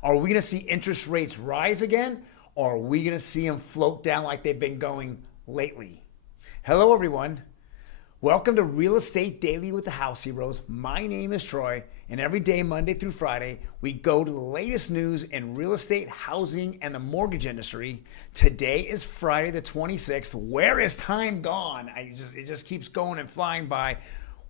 Are we going to see interest rates rise again? Or are we going to see them float down like they've been going lately? Hello, everyone. Welcome to Real Estate Daily with the House Heroes. My name is Troy, and every day, Monday through Friday, we go to the latest news in real estate, housing, and the mortgage industry. Today is Friday the 26th. Where is time gone? It just keeps going and flying by.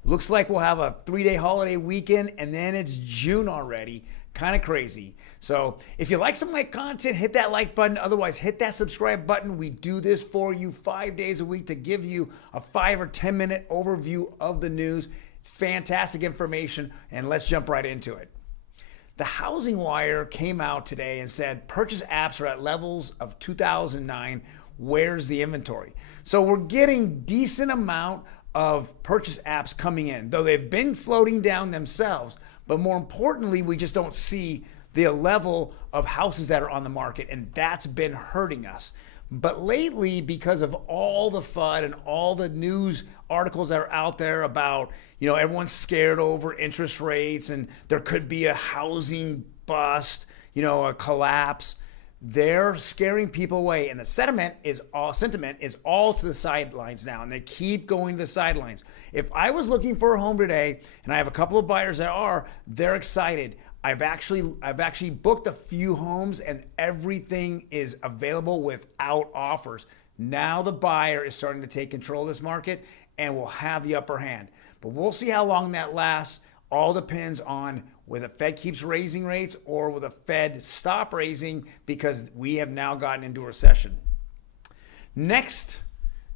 Looks like we'll have a 3-day holiday weekend, and then it's June already. Kind of crazy. So if you like some of my content, hit that like button. Otherwise, hit that subscribe button. We do this for you 5 days a week to give you a 5 or 10 minute overview of the news. It's fantastic information, and let's jump right into it. The Housing Wire came out today and said purchase apps are at levels of 2009. Where's the inventory? So we're getting decent amount of purchase apps coming in, though they've been floating down themselves. But more importantly, we just don't see the level of houses that are on the market, and that's been hurting us. But lately, because of all the FUD and all the news articles that are out there about, everyone's scared over interest rates and there could be a housing bust, a collapse, they're scaring people away. And the sentiment is all to the sidelines now, and they keep going to the sidelines. If I was looking for a home today, and I have a couple of buyers that are, they're excited. I've actually booked a few homes, and everything is available without offers. Now the buyer is starting to take control of this market and will have the upper hand. But we'll see how long that lasts. All depends on whether the Fed keeps raising rates or will the Fed stop raising, because we have now gotten into a recession. Next,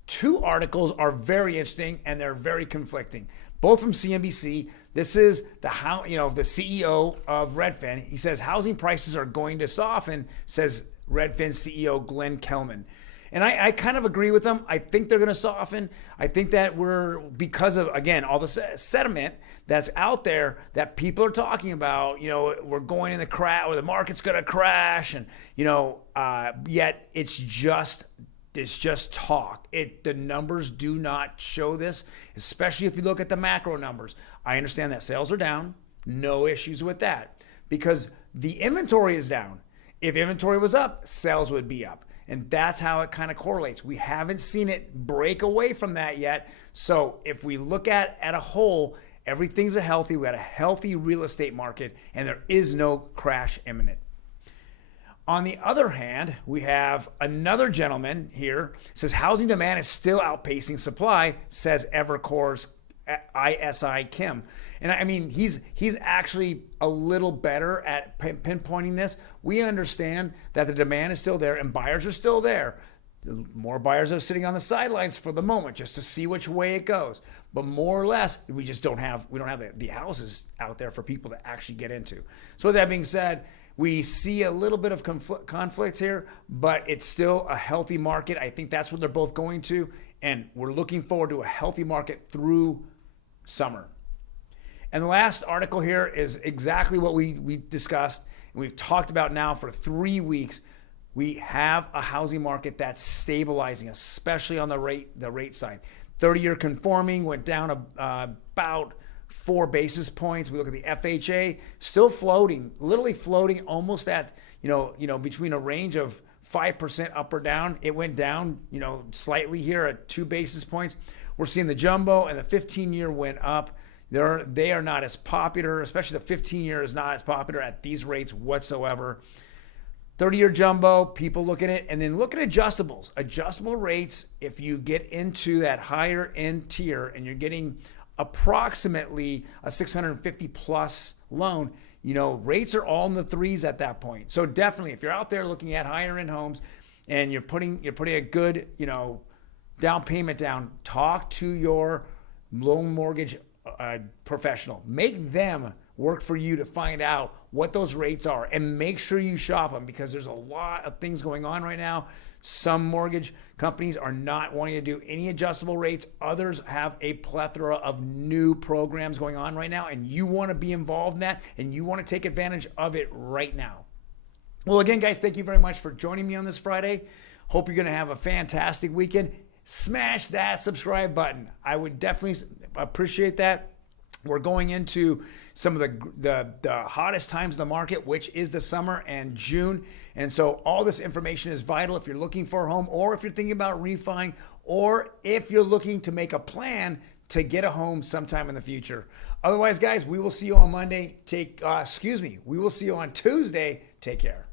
two articles are very interesting and they're very conflicting, both from CNBC. This is the CEO of Redfin. He says housing prices are going to soften, says Redfin CEO Glenn Kelman. And I kind of agree with them. I think they're going to soften. I think that because of, again, all the sentiment that's out there that people are talking about, we're going in the crash, or the market's going to crash. And, yet it's just talk. The numbers do not show this, especially if you look at the macro numbers. I understand that sales are down. No issues with that, because the inventory is down. If inventory was up, sales would be up. And that's how it kind of correlates. We haven't seen it break away from that yet. So if we look at a whole, everything's we got a healthy real estate market, and there is no crash imminent. On the other hand, we have another gentleman here, says housing demand is still outpacing supply, says Evercore's ISI Kim. And I mean, he's actually a little better at pinpointing this. We understand that the demand is still there and buyers are still there. More buyers are sitting on the sidelines for the moment just to see which way it goes. But more or less, we don't have the houses out there for people to actually get into. So with that being said, we see a little bit of conflict here, but it's still a healthy market. I think that's what they're both going to. And we're looking forward to a healthy market through summer. And the last article here is exactly what we discussed and we've talked about now for 3 weeks. We have a housing market that's stabilizing, especially on the rate side. 30-year conforming went down about 4 basis points. We look at the FHA, still floating, literally floating almost at, between a range of 5% up or down. It went down, slightly here at 2 basis points. We're seeing the jumbo and the 15-year went up. They are not as popular, especially the 15-year is not as popular at these rates whatsoever. 30-year jumbo, people look at it, and then look at adjustables. Adjustable rates, if you get into that higher end tier and you're getting approximately a 650 plus loan, rates are all in the threes at that point. So definitely, if you're out there looking at higher end homes and you're putting a good, down payment down, talk to your loan mortgage professional. Make them work for you to find out what those rates are, and make sure you shop them, because there's a lot of things going on right now. Some mortgage companies are not wanting to do any adjustable rates. Others have a plethora of new programs going on right now, and you want to be involved in that, and you want to take advantage of it right now. Well, again, guys, thank you very much for joining me on this Friday. Hope you're going to have a fantastic weekend. Smash that subscribe button. I would definitely appreciate that. We're going into some of the hottest times in the market, which is the summer and June. And so all this information is vital if you're looking for a home, or if you're thinking about refining, or if you're looking to make a plan to get a home sometime in the future. Otherwise, guys, we will see you on Monday. We will see you on Tuesday. Take care.